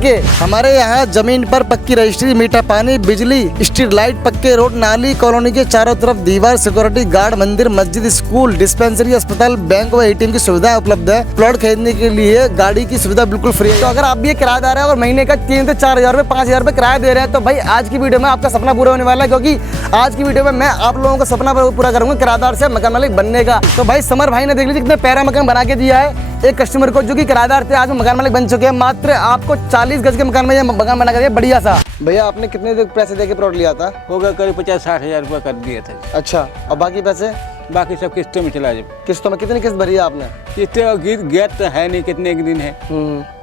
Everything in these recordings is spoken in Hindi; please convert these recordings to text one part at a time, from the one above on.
के हमारे यहाँ जमीन पर पक्की रजिस्ट्री, मीठा पानी, बिजली, स्ट्रीट लाइट, पक्के रोड, नाली, कॉलोनी के चारों तरफ दीवार, सिक्योरिटी गार्ड, मंदिर, मस्जिद, स्कूल, डिस्पेंसरी, अस्पताल, बैंक व एटीएम की सुविधा उपलब्ध है। प्लॉट खरीदने के लिए गाड़ी की सुविधा बिल्कुल फ्री है। तो अगर आप भी किराएदार है और महीने का 3 से 4 हजार रुपए 5 हजार रुपए किराया दे रहे हैं तो भाई आज की वीडियो में आपका सपना पूरा होने वाला है, क्योंकि आज की वीडियो में मैं आप लोगों का सपना पूरा करूंगा किराएदार से मकान मालिक बनने का। तो भाई समर भाई ने देख लीजिए कितने प्यारा मकान बना के दिया है एक कस्टमर को जो कि किराएदार थे, आज मकान मालिक बन चुके हैं। मात्र आपको 40 गज के मकान में मकान बना कर बढ़िया सा। भैया आपने कितने पैसे दे के प्लॉट लिया था? होगा करीब 50-60 हजार रुपया कर दिए थे। अच्छा, और बाकी पैसे? बाकी सब किस्तों में चला जाए। किस्तों में कितनी किस्त भरी है आपने? किस्तें गैर तो है नहीं, कितने के दिन है।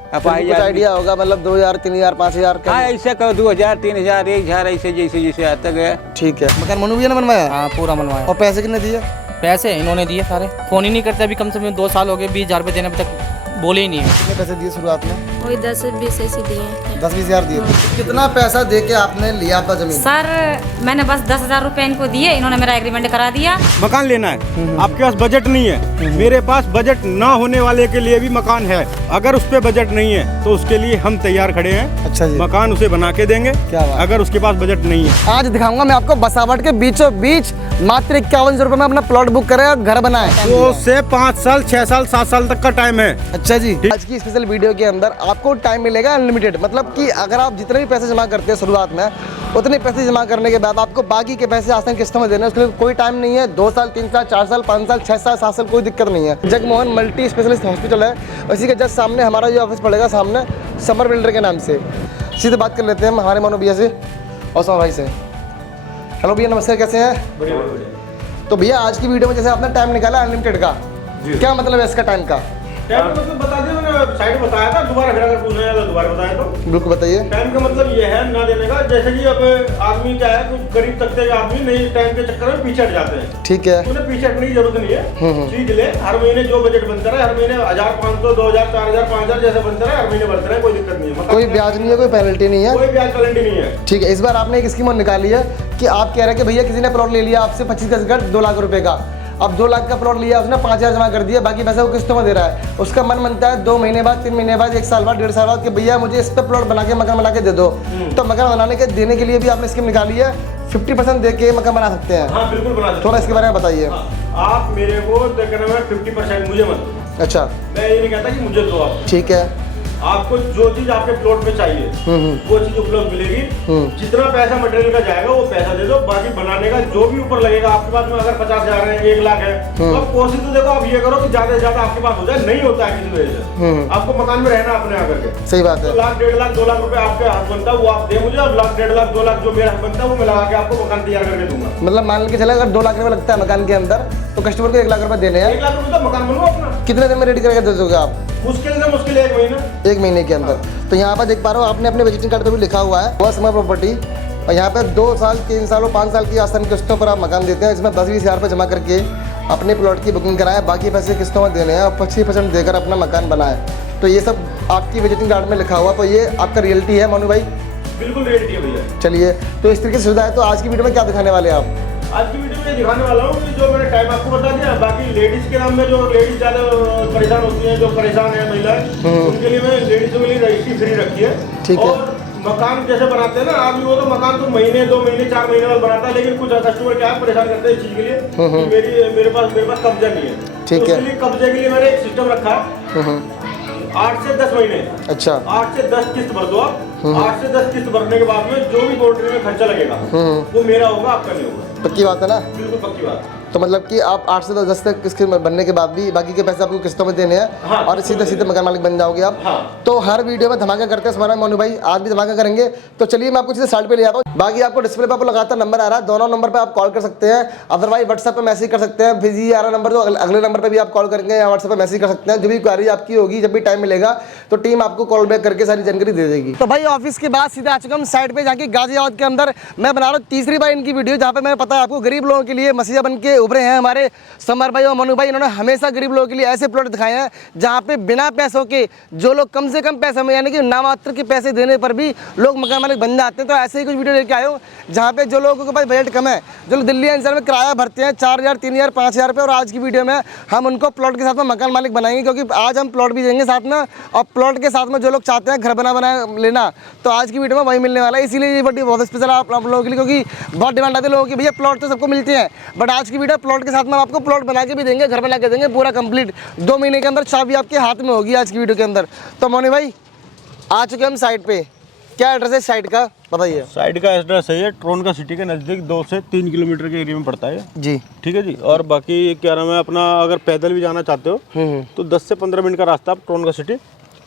अब कुछ आइडिया होगा, मतलब 2000, 3000, 5000? हाँ ऐसा करो 2000, 3000, 1000 ऐसे जैसे जैसे आता गया। ठीक है। मकान मनु भैया ने बनवाया? हाँ पूरा बनवाया। और पैसे कितने दिए? पैसे इन्होंने दिए सारे, फोन ही नहीं करते अभी, कम से कम 2 साल हो गए, 20 हजार रुपये देने अभी तक बोले ही नहीं है। कितने पैसे दिए शुरुआत में? वही 10-20 ऐसे दिए हैं। 10-20 हजार दिए। कितना पैसा दे के आपने लिया था जमीन? सर मैंने बस 10,000 रुपए इनको दिए, इन्होंने मेरा एग्रीमेंट करा दिया। मकान लेना है, आपके पास बजट नहीं है, मेरे पास बजट ना होने वाले के लिए भी मकान है। अगर उस पे बजट नहीं है तो उसके लिए हम तैयार खड़े हैं। अच्छा जी। मकान उसे बना के देंगे। क्या बात? अगर उसके पास बजट नहीं है। आज दिखाऊंगा मैं आपको बसावट के बीचों बीच मात्र 51 रुपए में अपना प्लॉट बुक करे और घर बनाए। तो से 5 साल, 6 साल, 7 साल तक का टाइम है। अच्छा जी। आज की स्पेशल वीडियो के अंदर आपको टाइम मिलेगा अनलिमिटेड, मतलब कि अगर आप जितने भी पैसे जमा करते हैं शुरुआत में, उतने पैसे जमा करने के बाद आपको बाकी के पैसे आसान किस्तों में देने, उसके लिए कोई टाइम नहीं है। 2 साल, 3 साल, 4 साल, 5 साल, 6 साल, 7 साल, कोई दिक्कत नहीं है। जगमोहन मल्टी स्पेशलिस्ट हॉस्पिटल है, इसी के जस्ट सामने हमारा जो ऑफिस पड़ेगा, सामने समर बिल्डर के नाम से। सीधे बात कर लेते हैं हम हमारे मनो भैया से और समर भाई से। हेलो भैया, नमस्कार, कैसे हैं? बढ़िया। तो भैया आज की वीडियो में जैसे आपने टाइम निकाला अनलिमिटेड का, क्या मतलब है इसका टाइम का? टाइम का मतलब बता दिया, मैंने साइड बताया था, दोबारा फिर अगर पूछना है तो दोबारा बताया तो। बिल्कुल बताइए। टाइम का मतलब ये है ना देने का, जैसे कि अब आदमी क्या है, कुछ गरीब तबके के आदमी नहीं टाइम के चक्कर में पीछे हट जाते हैं। ठीक है। उन्हें पीछे हटने की जरूरत नहीं है। चीज ले, हर महीने जो बजट बनता रहे, हर महीने 1500, 2000, 4000, 5000 जैसे बनता रहे, हर महीने बनता रहे, कोई दिक्कत नहीं है। कोई ब्याज नहीं है, कोई पेनल्टी नहीं है, कोई ब्याज पेनल्टी नहीं है। ठीक है। इस बार आपने एक स्कीम और निकाली है कि आप कह रहे हैं कि भैया किसी ने प्लॉट ले लिया आपसे 25 गज का 2 लाख रुपए का, अब 2 लाख का प्लॉट लिया, उसने 5000 जमा कर दिया, बाकी पैसा वो किस्तों में दे रहा है। उसका मन बनता है 2 महीने बाद, 3 महीने बाद, 1 साल बाद, 1.5 साल बाद कि भैया मुझे इस पे प्लॉट बना के मकान बना के दे दो। तो मकान बनाने के देने के लिए भी आपने स्कीम निकाली है, 50% दे के मकान बना सकते हैं। हाँ बिल्कुल बना सकते। थोड़ा इसके बारे में बताइए। आप मेरे को 50% मुझे मत दो। अच्छा, मैं ये नहीं कहता कि मुझे दो आप। ठीक है। आपको जो चीज आपके प्लॉट में चाहिए वो चीज उपलब्ध मिलेगी। जितना पैसा मटेरियल का जाएगा वो पैसा दे दो, बाकी बनाने का जो भी ऊपर लगेगा आपके पास में, अगर 50,000 है, 1 लाख है, तो आप कोशिश तो देखो आप ये करो कि ज्यादा से ज्यादा आपके पास हो जाए। नहीं होता है किसी वजह से, आपको मकान में रहना अपने आकर के। सही बात है। 1 लाख, 1.5 लाख, 2 लाख रुपए आपके हाथ बनता है वो आप दे मुझे, और 1 लाख, 1.5 लाख, 2 लाख जो मेरा हाथ बनता है वो मैं लगा के आपको मकान तैयार करके दूंगा। मतलब मान के चले अगर 2 लाख रुपए लगता है मकान के अंदर, तो कस्टमर को 1 लाख रुपए देने हैं। 1 लाख रुपए तो मकान बनवा अपना। कितने दिन में रेडी करके दे दोगे आप? मुश्किल से मुश्किल 1 महीना। 1 महीने के अंदर। तो यहाँ पर देख पा रहे हो आपने अपने विजिटिंग कार्ड पे भी लिखा हुआ है वह समर प्रॉपर्टी, और यहाँ पे 2 साल, 3 साल और 5 साल की आसान किस्तों पर आप मकान देते हैं। इसमें 10-20 हज़ार रुपये जमा करके अपने प्लॉट की बुकिंग कराएं, बाकी पैसे किस्तों में देने हैं और 25% देकर अपना मकान बनाएं। तो ये सब आपकी विजिटिंग कार्ड में लिखा हुआ, तो ये आपका रियलिटी है मनु भाई? बिल्कुल रियलिटी है भैया। चलिए, तो इस तरीके से सुविधा है। तो आज की वीडियो में क्या दिखाने वाले हैं आप? आज की वीडियो में दिखाने वाला हूँ कि जो मैंने टाइम आपको बता दिया, बाकी लेडीज के नाम में जो लेडीज ज़्यादा परेशान होती हैं, जो परेशान है महिलाएं, उनके लिए मैं लेडीजों के लिए रजिस्ट्री फ्री रखी है। ठीक है। और मकान जैसे बनाते हैं ना आदमी, वो तो मकान तो महीने, 2 महीने, 4 महीने बाद बनाता है, लेकिन कुछ कस्टमर क्या है परेशान करते हैं इस चीज़ के लिए कि मेरे पास कब्जा नहीं है। ठीक तो है। उसके लिए कब्जे के लिए मैंने एक सिस्टम रखा है, 8 से 10 महीने। अच्छा। 8 से 10 किस्त भर दो आप। 8 से 10 किस्त भरने के बाद में जो भी बाउंड्री में खर्चा लगेगा वो मेरा होगा, आपका नहीं होगा। पक्की बात है ना? बिल्कुल पक्की बात। तो मतलब कि आप 8 से 10 तक किस्त बनने के बाद भी बाकी के पैसे आपको किस्तों में देने हैं। हाँ, और सीधे सीधे मकान मालिक बन जाओगे आप। हाँ। तो हर वीडियो में धमाका करते हैं हमारा मोनू भाई, आज भी धमाका करेंगे। तो चलिए मैं आपको सीधे साइड पे ले आता हूँ। बाकी आपको डिस्प्ले पे आपको लगातार नंबर आ रहा है, दोनों नंबर पे आप कॉल कर सकते हैं, अदरवाइज व्हाट्सएप पे मैसेज कर सकते हैं। बिजी आ रहा नंबर तो अगले नंबर पे भी आप कॉल करेंगे या व्हाट्सएप पे मैसेज कर सकते हैं। जो भी क्वारी आपकी होगी, जब भी टाइम मिलेगा तो टीम आपको कॉल बैक करके सारी जानकारी दे देगी। तो भाई ऑफिस के बाद सीधे आ चुका हम साइड पे, जहाँ की गाजियाबाद के अंदर मैं बना रहा हूँ तीसरी बार इनकी वीडियो, जहाँ पे मैंने पता है आपको गरीब लोगों के लिए मसीहा बन के उभरे हैं हमारे समर भाई और मनु भाई। इन्होंने हमेशा गरीब लोगों के लिए ऐसे प्लॉट दिखाए हैं जहाँ पे बिना पैसों के जो लोग कम से कम पैसे में, यानी कि नामात्र के पैसे देने पर भी लोग मकान मालिक बन जाते हैं। तो ऐसे ही कुछ वीडियो लेके आए हो जहाँ पे जो लोगों के पास बजट कम है, जो लोग दिल्ली एनसीआर में किराया भरते हैं 4000, 3000, 5000 रुपये, और आज की वीडियो में हम उनको प्लॉट के साथ में मकान मालिक बनाएंगे, क्योंकि आज हम प्लॉट भी देंगे साथ में, और प्लॉट के साथ में जो लोग चाहते हैं घर बना लेना, तो आज की वीडियो में वही मिलने वाला है। इसीलिए ये वीडियो बहुत स्पेशल आप लोगों के लिए, क्योंकि बहुत डिमांड आती है लोगों की, भैया प्लॉट तो सबको मिलते हैं, बट आज की वीडियो प्लॉट के साथ में हम आपको प्लॉट बना के भी देंगे, घर बना के देंगे पूरा कंप्लीट। 2 महीने के अंदर चाबी आपके हाथ में होगी आज की वीडियो के अंदर। तो मोनी भाई आ चुके हम साइट पे, क्या एड्रेस है साइट का बताइए। साइड का एड्रेस है ये ट्रोनका सिटी के नज़दीक 2 से 3 किलोमीटर के एरिया में पड़ता है जी। ठीक है जी। और बाकी क्या नाम है अपना, अगर पैदल भी जाना चाहते हो तो 10 से 15 मिनट का रास्ता आप ट्रोनका सिटी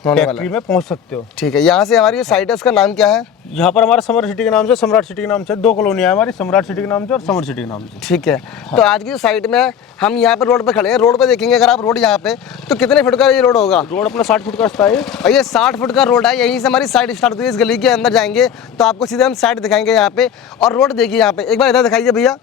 फैक्ट्री में पहुंच सकते हो। ठीक है, यहाँ से हमारी जो साइट है उसका नाम क्या है? यहाँ पर हमारा समर सिटी के नाम से, सम्राट सिटी के नाम से 2 कॉलोनी है हमारी, सम्राट सिटी के नाम से और समर सिटी के नाम से। ठीक है। तो आज की जो साइट में हम यहाँ पे रोड पे खड़े हैं, रोड पे देखेंगे अगर आप रोड यहाँ पे, तो कितने फुट का ये रोड होगा? रोड अपना 60 फुट का रास्ता है और ये 60 फुट का रोड है। यहीं से हमारी साइड स्टार्ट होती है। इस गली के अंदर जाएंगे तो आपको सीधे हम साइड दिखाएंगे यहाँ पे। और रोड देखिए यहाँ पे, एक बार इधर दिखाइए भैया,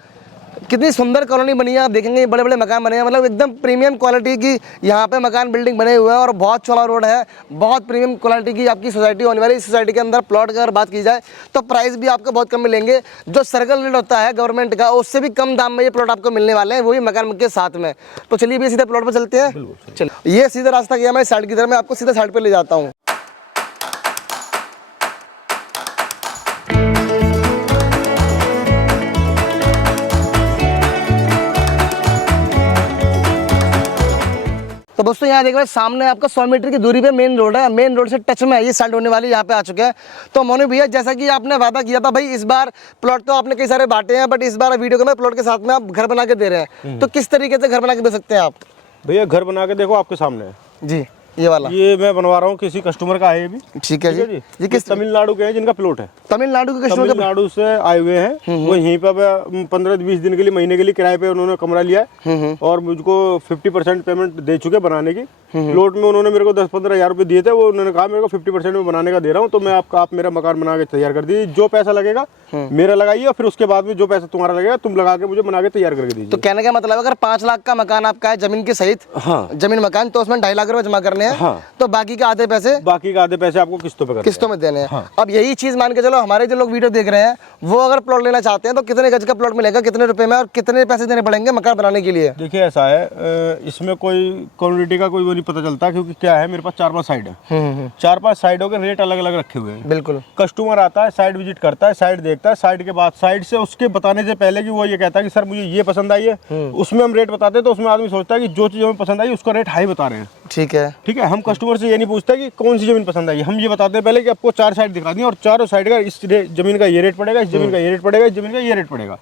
कितनी सुंदर कॉलोनी बनी है। आप देखेंगे बड़े बड़े मकान बने हैं, मतलब एकदम प्रीमियम क्वालिटी की यहाँ पे मकान बिल्डिंग बने हुए हैं, और बहुत चौड़ा रोड है, बहुत प्रीमियम क्वालिटी की आपकी सोसाइटी होने वाली। इस सोसाइटी के अंदर प्लॉट की अगर बात की जाए तो प्राइस भी आपको बहुत कम मिलेंगे। जो सर्कल रेट होता है गवर्नमेंट का, उससे भी कम दाम में ये प्लॉट आपको मिलने वाले हैं, वो भी मकान के साथ में। तो चलिए भी सीधे प्लॉट पर चलते हैं। चलिए, ये सीधा रास्ता किया मैं साइड की तरफ, मैं आपको सीधा साइड पर ले जाता हूँ। तो दोस्तों यहाँ देखो सामने आपका 100 मीटर की दूरी पे मेन रोड है, मेन रोड से टच में है ये साइड होने वाली, यहाँ पे आ चुके हैं। तो मोनू भैया जैसा कि आपने वादा किया था भाई, इस बार प्लॉट तो आपने कई सारे बांटे हैं, बट इस बार वीडियो में प्लॉट के साथ में आप घर बना के दे रहे हैं, तो किस तरीके से घर बना के दे सकते हैं आप? भैया घर बना के देखो आपके सामने है जी, ये वाला ये मैं बनवा रहा हूँ, किसी कस्टमर का है ये भी। ठीक है जी। ये किस तमिलनाडु के हैं जिनका प्लॉट है, तमिलनाडु के कस्टमर, तमिलनाडु से आए हुए हैं। वो यहीं पर 15-20 दिन के लिए, महीने के लिए किराए पे उन्होंने कमरा लिया है, और मुझको 50% पेमेंट दे चुके बनाने की। प्लॉट में उन्होंने मेरे को 10-15 हज़ार रुपये दिए थे, वो उन्होंने कहा मेरे को 50% में बनाने का दे रहा हूँ, तो मैं आप मेरा मकान बना के तैयार कर दीजिए, जो पैसा लगेगा मेरा लगाइए, और फिर उसके बाद में जो पैसा तुम्हारा लगेगा तुम लगा के मुझे बना के तैयार करके दीजिए। तो कहने का मतलब अगर 5 लाख का मकान आपका है जमीन के सहित, हाँ, जमीन मकान, तो उसमें 2.5 लाख रुपए जमा करने हैं। हाँ। तो बाकी के आधे पैसे आपको किस्तों में देने हैं। अब यही चीज मान के चलो, हमारे जो लोग वीडियो देख रहे हैं वो अगर प्लॉट लेना चाहते हैं तो कितने गज का प्लॉट मिलेगा, कितने रुपए में, और कितने पैसे देने पड़ेंगे मकान बनाने के लिए? देखिए ऐसा है, इसमें कोई क्वालिटी का कोई वो नहीं पता चलता, क्योंकि क्या है मेरे पास 4-5 साइड है, 4-5 साइडों के रेट अलग अलग रखे हुए हैं। बिल्कुल। कस्टमर आता है, साइड विजिट करता है, साइड देखता है, साइड के बाद साइड से उसके बताने से पहले कि वो ये कहता है कि सर मुझे ये पसंद आई है, उसमें हम रेट बताते हैं, तो उसमें आदमी सोचता है कि जो चीज़ हमें पसंद आई उसका रेट हाई बता रहे हैं। ठीक है। ठीक है, हम कस्टमर से ये नहीं पूछते कि कौन सी जमीन पसंद आई, हम ये बताते हैं पहले कि आपको 4 साइड दिखा दी और चारों साइड का इस जमीन का ये रेट पड़ेगा, इस जमीन का ये रेट पड़ेगा, इस जमीन का ये रेट पड़ेगा।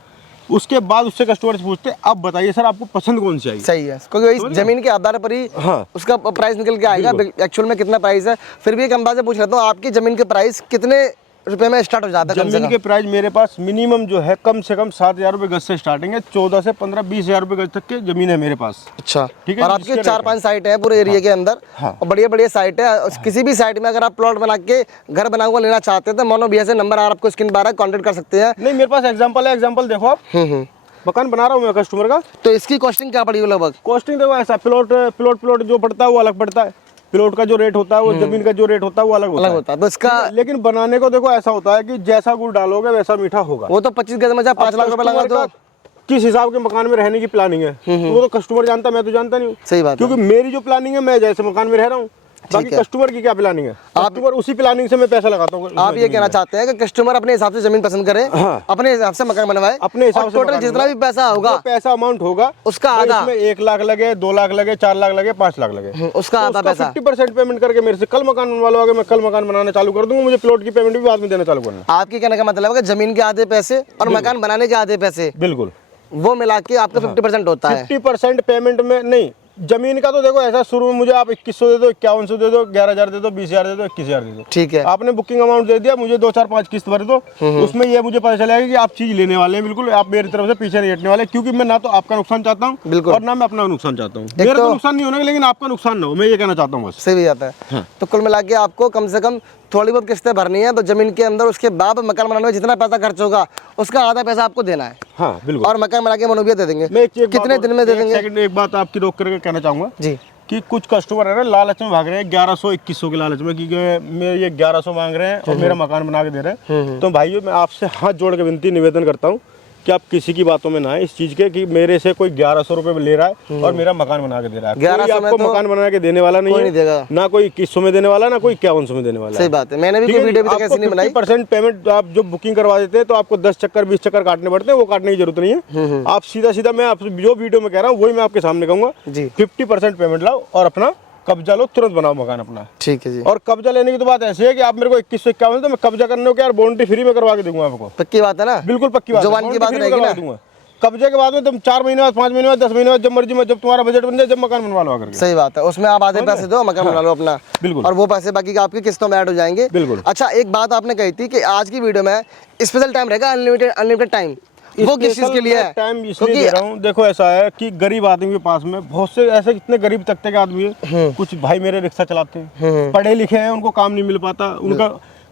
उसके बाद उससे कस्टमर से पूछते हैं अब बताइए सर आपको पसंद कौन सी आई। सही है, क्योंकि वही जमीन के आधार पर ही हाँ, उसका प्राइस निकल के आएगा एक्चुअल में कितना प्राइस है। फिर भी एक अंदाजा पूछ लेता हूँ, आपकी जमीन के प्राइस कितने रुपए में स्टार्ट हो जाता है? जमीन के प्राइस मेरे पास मिनिमम जो है कम से कम 7,000 रुपये गज से स्टार्टिंग है, 14 से 15-20 हज़ार रुपये गज तक की जमीन है मेरे पास। अच्छा, ठीक है। और आपके 4-5 साइट है पूरे एरिया के अंदर, और बढ़िया बढ़िया साइट है। किसी भी साइट में अगर आप प्लॉट बना के घर बना हुआ लेना चाहते हैं तो मोनू भैया से नंबर आपको स्क्रीन पर आ रहा है, कॉन्टेक्ट कर सकते हैं। नहीं, मेरे पास एग्जाम्पल है, एग्जाम्पल देखो आप, मकान बना रहा हूँ मैं कस्टमर का। तो इसकी कॉस्टिंग क्या पड़ी लगभग? कॉस्टिंग देखो ऐसा, प्लॉट जो पड़ता है वो अलग पड़ता है, प्लॉट का जो रेट होता है वो जमीन का जो रेट होता है वो अलग होता है। तो इसका लेकिन बनाने को देखो ऐसा होता है कि जैसा गुड़ डालोगे वैसा मीठा होगा। वो तो 25 गज में 5 लाख रुपए लगा दो, किस हिसाब के मकान में रहने की प्लानिंग है तो वो तो कस्टमर जानता है, मैं तो जानता नहीं हूँ। सही बात है, क्योंकि मेरी जो प्लानिंग है मैं जैसे मकान में रह रहा हूँ, बाकी कस्टमर की क्या प्लानिंग है, कस्टमर उसी प्लानिंग से मैं पैसा लगाता हूँ। आप ये कहना चाहते हैं कि कस्टमर अपने हिसाब से जमीन पसंद करे, अपने हिसाब से मकान बनवाए, अपने हिसाब से टोटल जितना भी पैसा होगा, पैसा अमाउंट होगा उसका आधा, उसमें 1 लाख लगे, 2 लाख लगे, 4 लाख लगे, 5 लाख लगे, उसका आधा पैसा 50% पेमेंट करके मेरे से कल मकान बनवा लो, मैं कल मकान बनाना चालू कर दूंगा, मुझे प्लॉट की पेमेंट भी बाद में देना चालू करना। आपके कहने का मतलब है कि जमीन के आधे पैसे और मकान बनाने के आधे पैसे, बिल्कुल, वो मिला के आपका 50% होता है। 50% पेमेंट में नहीं, जमीन का तो देखो ऐसा, शुरू में मुझे आप 2100 दे दो, 5100 दे दो, 11,000 दे दो, 20,000 दे दो, 21,000 दे दो। ठीक है, आपने बुकिंग अमाउंट दे दिया, मुझे 2, 4, 5 किस्त भर दो, उसमें ये मुझे पता चलेगा कि आप चीज लेने वाले हैं, बिल्कुल आप मेरी तरफ से पीछे नहीं हटने वाले, क्योंकि मैं ना तो आपका नुकसान चाहता हूँ और ना मैं अपना नुकसान चाहता हूँ। मेरा तो नुकसान नहीं होना, लेकिन आपका नुकसान ना हो, मैं ये कहना चाहता हूँ बस। सही भी जाता है। तो कुल मिला के आपको कम से कम थोड़ी बहुत किस्तें भरनी है, तो जमीन के अंदर उसके बाद मकान बनाने में जितना पैसा खर्च होगा उसका आधा पैसा आपको देना है। हाँ बिल्कुल। और मकान बना के मनोबिया दे देंगे। मैं कितने दिन में दे देंगे? सेकंड एक बात आपकी रोक करके कहना चाहूँगा जी कि कुछ कस्टमर है ना लालच में भाग रहे हैं 1100-2100 के लालच में कि मेरे ये 1100 मांग रहे हैं और मेरा मकान बना के दे रहे हैं। तो भाइयों मैं आपसे हाथ जोड़ के विनती निवेदन करता हूँ कि आप किसी की बातों में ना आए इस चीज के कि मेरे से कोई 1100 रुपए ले रहा है और मेरा मकान बना के दे रहा है। 1100 कोई आपको तो मकान बना के देने वाला नहीं है, देगा। ना कोई 2100 में देने वाला, ना कोई 5100 में देने वाला। सही बात है। मैंने भी कोई वीडियो भी ऐसी नहीं बनाई। 50% पेमेंट आप जो बुकिंग करवा देते हैं तो आपको 10 चक्कर 20 चक्कर काटने पड़ते हैं, वो काटने की जरूरत नहीं है। आप सीधा सीधा मैं आप जो वीडियो में कह रहा हूँ वही मैं आपके सामने कहूँगा जी। 50% पेमेंट लाओ और अपना कब्जा लो, तुरंत बनाओ मकान अपना। ठीक है जी। और कब्जा लेने की तो बात ऐसी है कि आप मेरे को 2151 तो मैं कब्जा करने को यार बाउंड्री फ्री में करवा के दूंगा आपको। पक्की बात है ना? बिल्कुल पक्की बात है। जवान की बात रहेगी ना? दूंगा कब्जे के बाद में तुम 4 महीने बाद 5 महीने बाद 10 महीने बाद जब मर्जी में जब तुम्हारा बजट बन जाए जब मकान बनवा लो आकर। सही बात है। उसमें आप आधे पैसे दो, मकान बना लो अपना। बिल्कुल। और वो पैसे बाकी का आपकी किस्तों में ऐड हो जाएंगे। बिल्कुल। अच्छा एक बात आपने कही थी कि आज की वीडियो में स्पेशल टाइम रहेगा, अनलिमिटेड टाइम। वो किस चीज के लिए है? टाइम इसलिए दे रहा हूँ, देखो ऐसा है कि गरीब आदमी के पास में बहुत से ऐसे इतने गरीब तबके के आदमी है। कुछ भाई मेरे रिक्शा चलाते हैं, पढ़े लिखे हैं, उनको काम नहीं मिल पाता,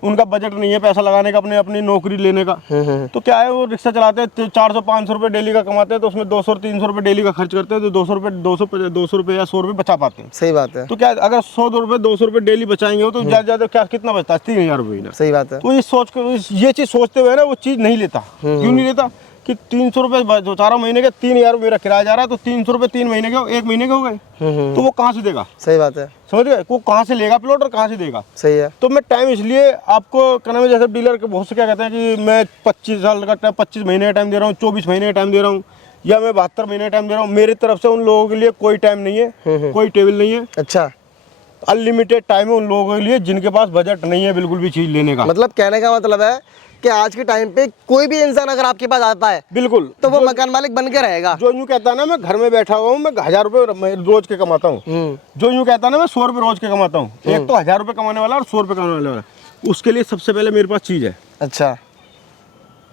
उनका बजट नहीं है पैसा लगाने का अपनी नौकरी लेने का। तो क्या है वो रिक्शा चलाते हैं 400-500 रुपए डेली का कमाते हैं, तो उसमें 200-300 रुपए डेली का खर्च करते हैं, तो 200 रुपए या 100 रुपए बचा पाते हैं। सही बात है। तो क्या अगर 100 रुपए 200 रुपए डेली बचाएंगे तो ज्यादा क्या कितना बचता है? 3000 रुपए ना। सही बात है। तो ये चीज सोचते हुए ना वो चीज नहीं लेता। क्यों नहीं लेता? कि 300 रुपए जो 4 महीने के 3000 मेरा किराया जा रहा है, तो 300 रुपए 3 महीने के 1 महीने के हो गए, तो वो कहाँ से देगा? सही बात है। समझ गए? वो कहाँ से लेगा प्लॉट और कहाँ से देगा? सही है। तो मैं टाइम इसलिए आपको कहना है, जैसे डीलर के बहुत से क्या कहते हैं कि मैं 25 साल का टाइम 25 महीने का टाइम दे रहा हूँ, 24 महीने का टाइम दे रहा हूँ, या मैं 72 महीने का टाइम दे रहा हूँ। मेरी तरफ से उन लोगों के लिए कोई टाइम नहीं है, कोई टेबल नहीं है। अच्छा। अनलिमिटेड टाइम है उन लोगों के लिए जिनके पास बजट नहीं है बिल्कुल भी चीज लेने का। मतलब कहने का मतलब है कि आज के टाइम पे कोई भी इंसान अगर आपके पास आता है बिल्कुल तो वो मकान मालिक बन के रहेगा। जो यूँ कहता है ना मैं घर में बैठा हुआ हूँ, मैं 1000 रुपए रोज के कमाता हूँ, जो यूँ कहता है ना मैं 100 रुपए रोज के कमाता हूँ, एक तो 1000 रुपए कमाने वाला और 100 रुपए कमाने वाला, उसके लिए सबसे पहले मेरे पास चीज है। अच्छा।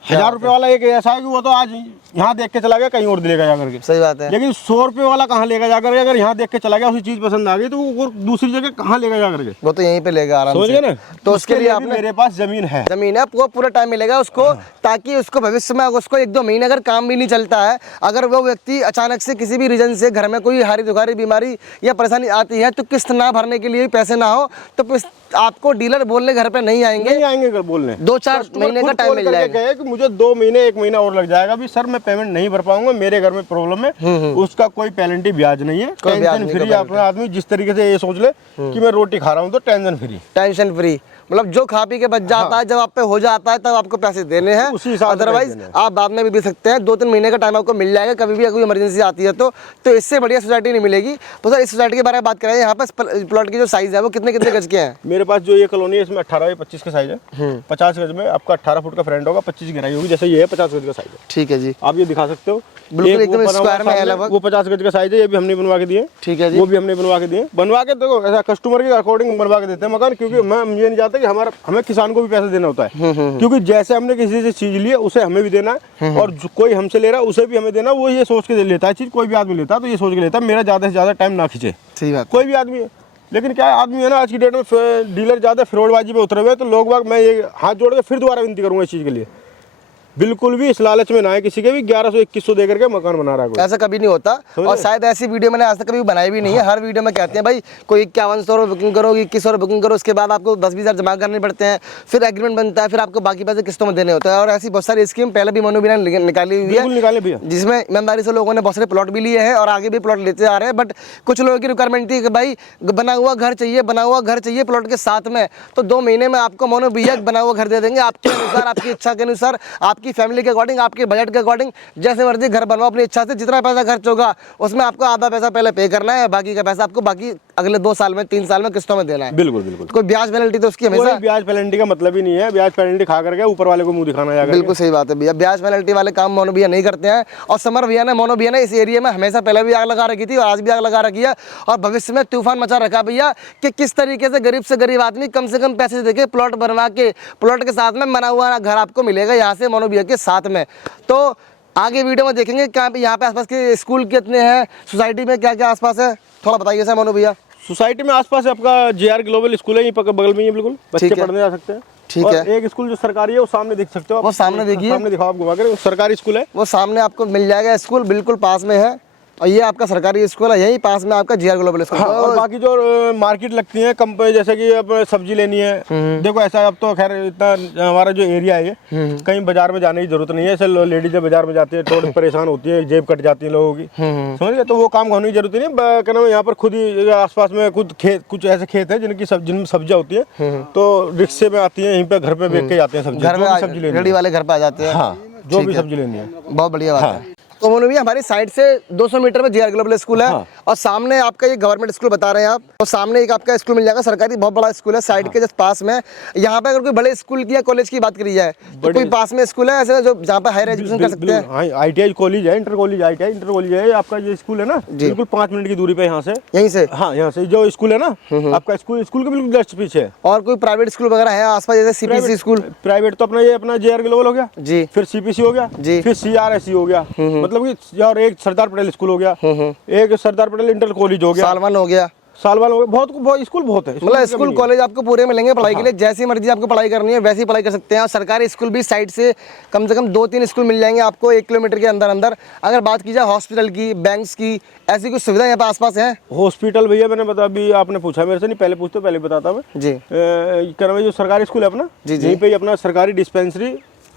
1000 रुपए वाला एक ऐसा है कि वो तो आज यहाँ देख के चला गया, कहीं और लेगा जा करके। सही बात है। लेकिन 100 रुपए वाला कहाँ लेगा जा करके? अगर यहाँ देख के चला गया, उसी चीज पसंद आ गई तो वो दूसरी जगह कहाँ लेगा जा करके? वो तो यहीं पे लेगा आराम समझ से। गए ना? तो उसके लिए आपने मेरे पास जमीन है वो पूरा टाइम मिलेगा उसको, ताकि उसको भविष्य में उसको 1-2 महीने अगर काम भी नहीं चलता है, अगर वो व्यक्ति अचानक से किसी भी रीजन से घर में कोई हारी दुखारी बीमारी या परेशानी आती है तो किस्त ना भरने के लिए पैसे ना हो, तो आपको डीलर बोलने घर पे नहीं आएंगे घर बोलने। 2-4 महीने का टाइम मिल जाएगा कि मुझे 2 महीने 1 महीना और लग जाएगा भी सर मैं पेमेंट नहीं भर पाऊंगा, मेरे घर में प्रॉब्लम है, उसका कोई पेनल्टी ब्याज नहीं है, टेंशन फ्री। अपना आदमी जिस तरीके से ये सोच ले कि मैं रोटी खा रहा हूँ तो टेंशन फ्री, मतलब जो खा पी के बच जाता है, जब आप पे हो जाता है तब आपको पैसे देने हैं। अदरवाइज आप बाद में भी दे सकते हैं। 2-3 महीने का टाइम आपको मिल जाएगा, कभी भी कोई इमरजेंसी आती है तो इससे बढ़िया सोसाइटी नहीं मिलेगी। तो सर इस सोसाइटी के बारे में बात करें, यहाँ पर प्लॉट की जो साइज है वो कितने गज के हैं? मेरे पास जो ये कॉलोनी है इसमें 18 बाई 25 का साइज है। 50 गज में आपका 18 फुट का फ्रंट होगा, 25 गहराई होगी, जैसे ये है 50 गज का साइज है। ठीक है जी। आप ये दिखा सकते हो, बिल्कुल एकदम स्क्वायर में है लगभग। वो 50 गज का साइज है, ये भी हमने बनवा के दिए। ठीक है जी। वो भी हमने बनवा के दिए। बनवा के देखो ऐसा कस्टमर के अकॉर्डिंग बनवा के देते हैं मकान, क्योंकि मैं ये नहीं चाहता कि हमें किसान को भी पैसा देना होता है, क्योंकि जैसे हमने किसी से चीज ली है उसे हमें भी देना है, और कोई हमसे ले रहा है उसे भी हमें देना। वो ये सोच के लेता है चीज, कोई भी आदमी लेता है तो ये सोच के लेता है मेरा ज्यादा से ज्यादा टाइम ना खींचे। सही बात। कोई भी आदमी है, लेकिन क्या आदमी है ना आज की डेट में डीलर ज्यादा फ्रॉडबाजी पे उतरे हुए, तो लोग बाग मैं ये हाथ जोड़ के फिर दोबारा विनती करूंगा इस चीज के लिए, बिल्कुल भी इस लालच में ना है किसी के भी 1100-2100 दे करके मकान बना रहा है। ऐसा कभी नहीं होता, और शायद ऐसी वीडियो मैंने आज तक कभी बनाई भी नहीं है। हर वीडियो में कहते हैं भाई कोई 5100 रुपये बुकिंग करो, 2100 रुपये बुकिंग करो, उसके बाद आपको 10-20 हज़ार जमा करने पड़ते हैं, फिर एग्रीमेंट बनता है, फिर आपको बाकी पैसे किस्तों में देने होते हैं। और ऐसी बहुत सारी स्कीम पहले भी मनु भैया ने निकाली हुई है, जिसमें ईमानदारी से लोगों ने बहुत सारे प्लॉट भी लिए हैं और आगे भी प्लॉट लेते आ रहे हैं। बट कुछ लोगों की रिक्वायरमेंट थी कि भाई बना हुआ घर चाहिए प्लॉट के साथ में, तो 2 महीने में आपको मनु भैया बना हुआ घर दे देंगे, आपके अनुसार, आपकी इच्छा के अनुसार, आपकी फैमिली के अकॉर्डिंग, आपके बजट के अकॉर्डिंग, जैसे मर्जी घर बनवाओ अपनी इच्छा से। जितना पैसा खर्च होगा उसमें आपको आधा पैसा पहले पे करना है, बाकी का पैसा आपको बाकी अगले 2 साल में 3 साल में किस्तों में देना है। बिल्कुल बिल्कुल। कोई ब्याज पेनल्टी तो उसकी हमेशा, ब्याज पेनल्टी का मतलब ही नहीं है, ब्याज पेनल्टी खा करके ऊपर वाले को मुंह दिखाना जाएगा। बिल्कुल सही बात है भैया, ब्याज पेनल्टी वाले काम मोनो भैया नहीं करते हैं। और समर भैया ने, मोनो भैया ने इस एरिया में हमेशा पहले भी आग लगा रखी थी और आज भी आग लगा रखी है, और भविष्य में तूफान मचा रखा भैया कि किस तरीके से गरीब आदमी कम से कम पैसे देके प्लॉट बनवा के प्लॉट के साथ में बना हुआ घर आपको मिलेगा यहाँ से मोनो भैया के साथ में। तो आगे वीडियो में देखेंगे क्या यहाँ पे आसपास के स्कूल कितने हैं, सोसाइटी में क्या क्या आसपास है, थोड़ा बताइए सर मोनो भैया। सोसाइटी में आसपास आपका JR ग्लोबल स्कूल है, यहीं बगल में ही बिल्कुल, बच्चे ठीक है। पढ़ने जा सकते हैं। ठीक और है। एक स्कूल जो सरकारी है वो सामने देख सकते हो आप। वो सामने देखिए। सामने दिखाओ आप घुमा कर, सरकारी स्कूल है। वो सामने आपको मिल जाएगा, स्कूल बिल्कुल पास में है और ये आपका सरकारी स्कूल है, यही पास में आपका JR ग्लोबल स्कूल। हाँ, और बाकी जो मार्केट लगती है कंपनी, जैसे कि अब सब्जी लेनी है, देखो ऐसा अब तो खैर इतना हमारा जो एरिया है ये कहीं बाजार में जाने की जरूरत नहीं है। ऐसे लेडीज बाजार में जाती है, थोड़ी परेशान होती है, जेब कट जाती है लोगों की, समझ गए, तो वो काम होने की जरूरत नहीं है। क्या नाम है, यहाँ पर खुद ही आसपास में खुद खेत, कुछ ऐसे खेत है जिनमें सब्जियां होती है, तो रिक्शे में आती है, यहीं पे घर पे बेच के जाते हैं सब्जी, घर में सब्जी लेनी रेडी वाले घर पे आ जाते हैं। हाँ, जो भी सब्जी लेनी है। बहुत बढ़िया बात है। तो मोनू भैया हमारी साइड से 200 मीटर में JR ग्लोबल स्कूल है। हाँ। और सामने आपका ये गवर्नमेंट स्कूल बता रहे हैं आप, और सामने एक आपका स्कूल मिल जाएगा सरकारी, बहुत बड़ा स्कूल है साइड के जस्ट पास में। यहाँ पे अगर कोई बड़े स्कूल की या कॉलेज की बात करी जाए तो कोई पास में स्कूल है ऐसे जो जहाँ पे हायर एजुकेशन कर सकते हैं? हाँ, ITI कॉलेज है, inter college, ITI inter college है आपका। ये स्कूल है ना, बिल्कुल 5 मिनट की दूरी पे यहाँ से, यहीं से। हाँ, यहाँ से जो स्कूल है ना आपका, स्कूल के बिल्कुल जस्ट पीछे है। और कोई प्राइवेट स्कूल वगैरह है आसपास, जैसे CPC स्कूल? प्राइवेट तो अपना ये अपना JR ग्लोबल हो गया जी, फिर CPC हो गया जी, फिर CRSE हो गया, मतलब कि, और एक सरदार पटेल स्कूल हो गया, एक सरदार पटेल इंटर कॉलेज हो गया, सालवन हो गया, सालवान हो गया, बहुत स्कूल बहुत है। मतलब स्कूल कॉलेज आपको पूरे मिलेंगे पढ़ाई के लिए, जैसी मर्जी आपको पढ़ाई करनी है वैसी पढ़ाई कर सकते हैं। और सरकारी स्कूल भी साइड से कम 2-3 स्कूल मिल जाएंगे आपको 1 किलोमीटर के अंदर अंदर। अगर बात की जाए हॉस्पिटल की, बैंक्स की, ऐसी कुछ सुविधा यहाँ पे आसपास है? हॉस्पिटल भैया मैंने बता, अभी आपने पूछा मेरे से, नहीं पहले पूछते, पहले बताता मैं जी। क्या नाम है, जो सरकारी स्कूल है अपना, जी, जी। यहीं पे अपना सरकारी डिस्पेंसरी,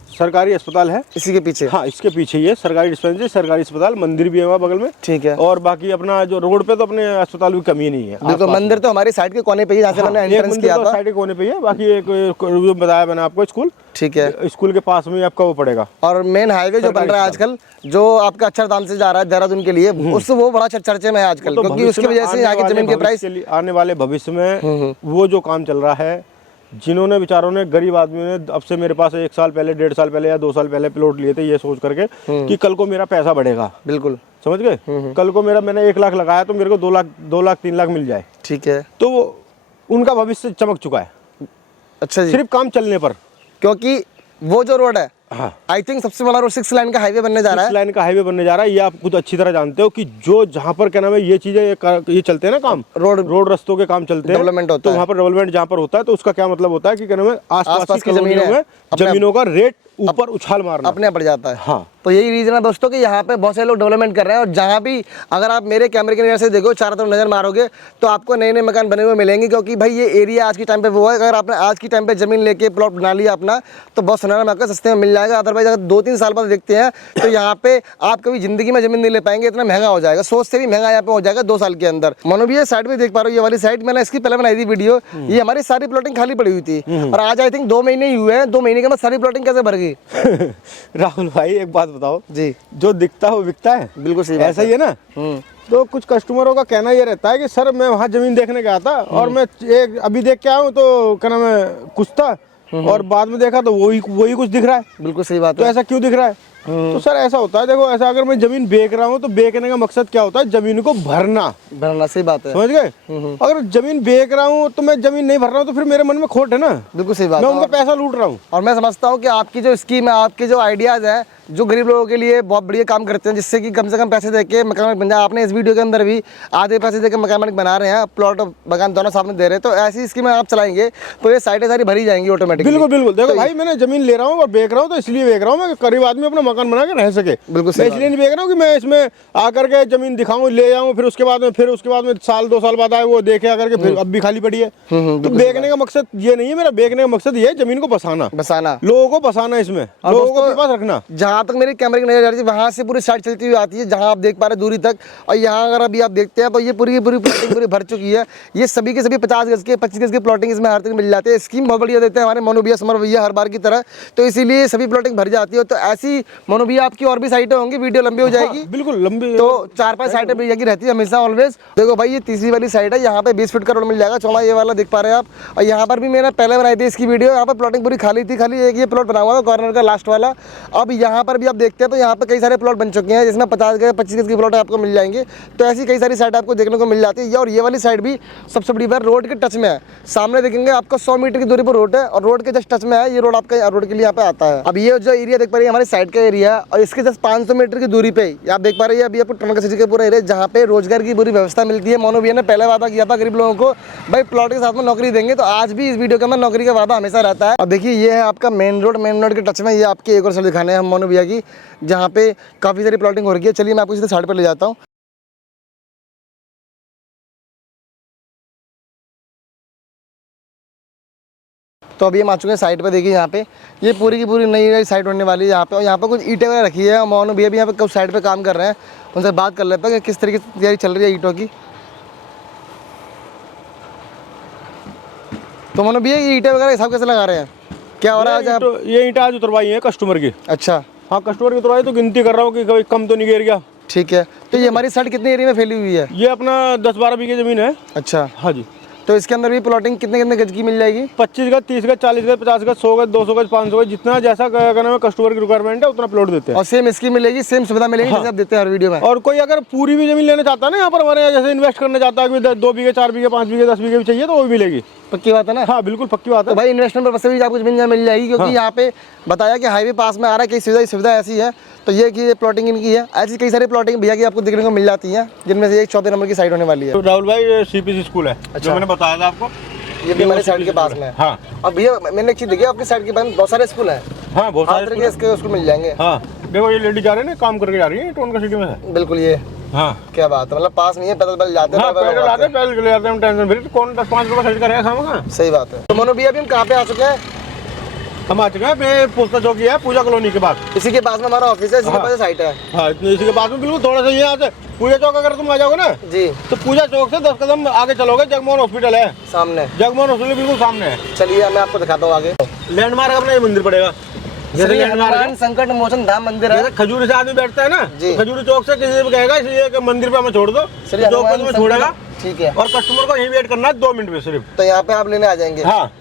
सरकारी अस्पताल है इसी के पीछे? हाँ, इसके पीछे ही है सरकारी डिस्पेंसरी, सरकारी अस्पताल, मंदिर भी है वहाँ बगल में। ठीक है। और बाकी अपना जो रोड पे तो अपने अस्पताल की कमी नहीं है। बिल्कुल, मंदिर तो हमारी साइड के कोने पे ही, जहाँ से मैंने एंट्रेंस किया था, साइड के कोने पे ही है। बाकी एक जो बताया मैंने आपको स्कूल, ठीक है, स्कूल के पास में ही आपका वो पड़ेगा। और मेन हाईवे जो बन रहा है आजकल, जो आपका अक्षरधाम से जा रहा है देहरादून के लिए, उससे वो बड़ा चर्चे में है आजकल, क्योंकि उसकी वजह से यहाँ की जमीन के प्राइस, आने वाले भविष्य में वो जो काम चल रहा है, जिन्होंने बेचारों ने, गरीब आदमियों ने, अब से मेरे पास 1 साल पहले, 1.5 साल पहले या 2 साल पहले प्लॉट लिए थे, ये सोच करके कि कल को मेरा पैसा बढ़ेगा। बिल्कुल, समझ गए, कल को मैंने 1 लाख लगाया तो मेरे को 2 लाख 3 लाख मिल जाए। ठीक है, तो वो उनका भविष्य चमक चुका है। अच्छा जी, सिर्फ काम चलने पर, क्योंकि वो जो रोड है, हाँ, आई थिंक सबसे बड़ा रोड 6 लाइन का हाईवे बनने जा रहा है। 6 लाइन का हाईवे बनने जा रहा है। ये आप खुद अच्छी तरह जानते हो कि जो जहाँ पर क्या नाम है, ये चीजें ये चलते हैं ना काम, रोड रस्तों के काम चलते हैं, डेवलपमेंट होता तो है। वहाँ पर डेवलपमेंट जहाँ पर होता है, तो उसका क्या मतलब होता है कि क्या नाम है, आसपास की जमीनों का रेट ऊपर उछाल मारना, अपने बढ़ जाता है। हाँ, तो यही रीजन है दोस्तों कि यहाँ पे बहुत सारे लोग डेवलपमेंट कर रहे हैं। और जहाँ भी अगर आप मेरे कैमरे की नज़र से देखो, चारों तरफ नजर मारोगे तो आपको नए नए मकान बने हुए मिलेंगे, क्योंकि भाई ये एरिया आज के टाइम पे वो है। अगर आपने आज के टाइम पे जमीन लेके प्लॉट बना लिया अपना, तो बहुत सुनहरा में आपको सस्ते में मिल जाएगा। अदरवाइज अगर 2-3 साल बाद देखते हैं तो यहाँ पे आप कभी जिंदगी में जमीन नहीं ले पाएंगे, इतना महंगा हो जाएगा, सोच से भी महंगा यहाँ पे हो जाएगा 2 साल के अंदर। मनो भी ये साइड में देख पा रहे हो, ये वाली साइड मैंने इसकी पहले बनाई थी वीडियो, ये हमारी सारी प्लॉटिंग खाली पड़ी हुई थी, और आज आई थिंक 2 महीने ही हुए हैं। 2 महीने के बाद सारी प्लॉटिंग कैसे भर गई? राहुल भाई एक बात बताओ जी, जो दिखता है वो बिकता है। बिल्कुल सही बात ऐसा ही है ना। तो कुछ कस्टमरों का कहना ये रहता है कि सर मैं वहाँ जमीन देखने गया था और मैं एक अभी देख के आया हूँ, तो क्या नाम है, कुछ था और बाद में देखा तो वही कुछ दिख रहा है। बिल्कुल सही बात तो है। ऐसा क्यों दिख रहा है? तो सर ऐसा होता है, देखो ऐसा, अगर मैं जमीन बेच रहा हूँ तो बेचने का मकसद क्या होता है, जमीन को भरना। सही बात है, समझ गए। अगर जमीन बेच रहा हूँ तो मैं जमीन नहीं भर रहा हूँ, तो फिर मेरे मन में खोट है ना। बिल्कुल सही बात मैं है। उनका पैसा लूट रहा हूँ। और मैं समझता हूँ कि आपकी जो स्कीम है, आपके जो आइडियाज़ हैं, जो गरीब लोगों के लिए बहुत बढ़िया काम करते हैं, जिससे कि कम से कम पैसे देके मकान मालिक बन जाए। आपने इस वीडियो के अंदर भी आधे पैसे देके मकान मालिक बना रहे हैं, प्लॉट और मकान दोनों सामने दे रहे हैं। तो ऐसी स्कीमें आप चलाएंगे तो ये साइडें सारी भरी जाएंगी ऑटोमेटिकली। बिल्कुल बिल्कुल। देखो भाई, मैंने जमीन ले रहा हूँ और बेच रहा हूँ तो इसलिए बेच रहा हूँ मैं, गरीब आदमी अपना मकान बना के रह सके। बिल्कुल मैं इसलिए नहीं बेच रहा हूँ कि मैं इसमें आकर के जमीन दिखाऊं, ले जाऊं, फिर उसके बाद में साल 2 साल बाद आए वो देखे आकर के, फिर अब भी खाली पड़ी है। तो बेचने का मकसद ये नहीं है मेरा। बेचने का मकसद ये है जमीन को बसाना, लोगों को बसाना, इसमें लोगों को अपने पास रखना। जहाँ तक मेरी कैमरे की नजर जा रही है, वहाँ से पूरी साइड चलती हुई आती है, जहाँ आप देख पा रहे दूरी तक। और यहाँ अगर अभी आप देखते हैं तो ये पूरी प्लॉटिंग पूरी भर चुकी है। ये सभी के सभी 50 गज के 25 गज की प्लॉटिंग इसमें हर तक मिल जाती है। स्कीम बहुत बढ़िया देते हैं हमारे मोनू भैया, समर भैया, हर बार की तरह, तो इसीलिए सभी प्लॉटिंग भर जाती है। तो ऐसी मोनू भैया आपकी और भी साइटें होंगी, वीडियो लंबी हो जाएगी। बिल्कुल लंबी, तो 4-5 साइटें भैया की रहती है हमेशा ऑलवेज। देखो भाई, ये तीसरी वाली साइड है, यहाँ पे 20 फीट का रोड मिल जाएगा, चौड़ा ये वाला देख पा रहे हैं आप। और यहाँ पर भी मैंने पहले बनाई थी इसकी वीडियो, यहाँ पर प्लॉटिंग पूरी खाली थी, खाली एक ये प्लॉट बना हुआ था कॉर्नर का लास्ट वाला। अब यहाँ पर भी आप देखते हैं तो यहाँ पर कई सारे प्लॉट बन चुके हैं, जिसमें 50 गज 25 गज की प्लॉट आपको मिल जाएंगे। तो ऐसी कई सारी साइड आपको देखने को मिल जाती है। और ये वाली साइड भी सबसे बड़ी बात रोड के टच में है। सामने देखेंगे आपको 100 मीटर की दूरी पर रोड है और रोड के जस्ट टच में है। ये रोड आपका रोड के लिए यहाँ पे आता है। अब ये जो एरिया देख पा रही है हमारी साइड का एरिया एरिया है और इसके जस्ट 500 मीटर की दूरी पे ही आप देख पा रहे हैं अभी आपको टनका सिटी का पूरा एरिया जहाँ पे रोजगार की पूरी व्यवस्था मिलती है। मोनू भैया ने पहले वादा किया था गरीब लोगों को भाई प्लॉट के साथ में नौकरी देंगे, तो आज भी इस वीडियो के अंदर नौकरी का वादा हमेशा रहता है। अब देखिए ये है आपका मेन रोड के टच में ये आपकी एक और साइड दिखाने हैं हम मोनू भैया की, जहाँ पे काफ़ी सारी प्लॉटिंग हो रही है। चलिए मैं आपको सीधे साइड पर ले जाता हूँ। तो अभी हम आ चुके हैं साइड पे। देखिए यहाँ पे ये पूरी की पूरी नई साइड होने वाली है यहाँ पे, और यहाँ पे कुछ ईंटें वगैरह रखी है। मोनू भैया भी यहाँ पे कुछ साइड पे काम कर रहे हैं, उनसे बात कर लेते हैं कि किस तरीके से तैयारी चल रही है ईंटों की। तो मोनू भैया ये ईंटें वगैरह हिसाब कैसे लगा रहे हैं, क्या हो रहा है आज आप? ये ईंटें आज उतरवाई है कस्टमर की। अच्छा, हाँ कस्टमर की उतरवाई, तो गिनती कर रहा हूँ कि कभी कम तो नहीं गिर गया। ठीक है। तो ये हमारी साइड कितने एरिया में फैली हुई है? ये अपना 10-12 बीघे जमीन है। अच्छा, हाँ जी। तो इसके अंदर भी प्लॉटिंग कितने कितने गज की मिल जाएगी? 25 गज, 30 गज, 40 गज, 50 गज, 100 गज, 200 गज, 500 गज, जितना जैसा कस्टमर की रिक्वायरमेंट है उतना प्लॉट देते हैं। और सेम इसकी मिलेगी, सेम सुविधा मिलेगी जैसे आप देते हैं हर वीडियो में। और कोई अगर पूरी भी जमीन लेना चाहता है ना यहाँ पर हमारे यहाँ, जैसे इन्वेस्ट करना चाहता है कि 2 बीघे, 4 बीघे, 5 बीघे, 10 बीघे भी चाहिए तो वो भी मिलेगी। पक्की बात है ना? हाँ बिल्कुल पक्की बात तो है। भाई इन्वेस्टमेंट पर्पस से भी आपको जमीन मिल जाएगी, क्योंकि यहाँ पे बताया कि हाईवे पास में आ रहा है, कई सुविधा ऐसी है। तो ये कि ये प्लॉटिंग इनकी है, ऐसी कई सारी प्लॉटिंग भैया की आपको देखने को मिल जाती है, जिनमें से एक 14 नंबर की साइड होने वाली है। तो राहुल भाई CPC स्कूल है जो मैंने बताया था आपको, ये भी हमारे साइड के पास में है। हाँ। और भैया मैंने एक चीज देखी, आपकी साइड के पास में बहुत सारे स्कूल हैं। हाँ बहुत हर तरह के इसके स्कूल मिल जाएंगे। हाँ देखो ये लेडी जा रहे हैं ना, काम करके जा रही है टोनका सिटी में है। बिल्कुल ये हाँ क्या बात है, मतलब पास नहीं है, पैदल जाते हाँ, हैं। पैदल आते हैं, पैदल चले जाते हैं, हम टेंशन फ्री। कौन 10-5 रुपये खर्च करेगा खामा? सही बात है। तो मोनू भैया अभी हम कहाँ पे आ चुके हैं? हम आ चुके हैं पोस्टा चौकी है, पूजा कॉलोनी के पास। इसी के पास में हमारा ऑफिस है, इसी के पास साइट है। हाँ इसी के पास में बिल्कुल थोड़ा सा यहाँ से पूजा चौक अगर तुम आ जाओगे ना जी, तो पूजा चौक से 10 कदम आगे चलोगे, जगमोहन हॉस्पिटल है सामने। जगमोहन हॉस्पिटल बिल्कुल सामने है। चलिए मैं आपको दिखाता हूँ आगे। लैंडमार्क अपना ये मंदिर पड़ेगा, जैसे लैंडमार्क है, संकट मोचन धाम मंदिर है। जैसे खजूरी से आदमी बैठता है ना, जी। तो खजूरी चौक से किसी भी कहेगा इसलिए कि मंदिर पे हमें छोड़ दो, चलिए चौक पे तुम्हें छोड़ेगा। ठीक है। और कस्टमर को यहीं वेट करना है 2 मिनट में सिर्फ। तो यहाँ पे आप लेने आ जाएंगे। हाँ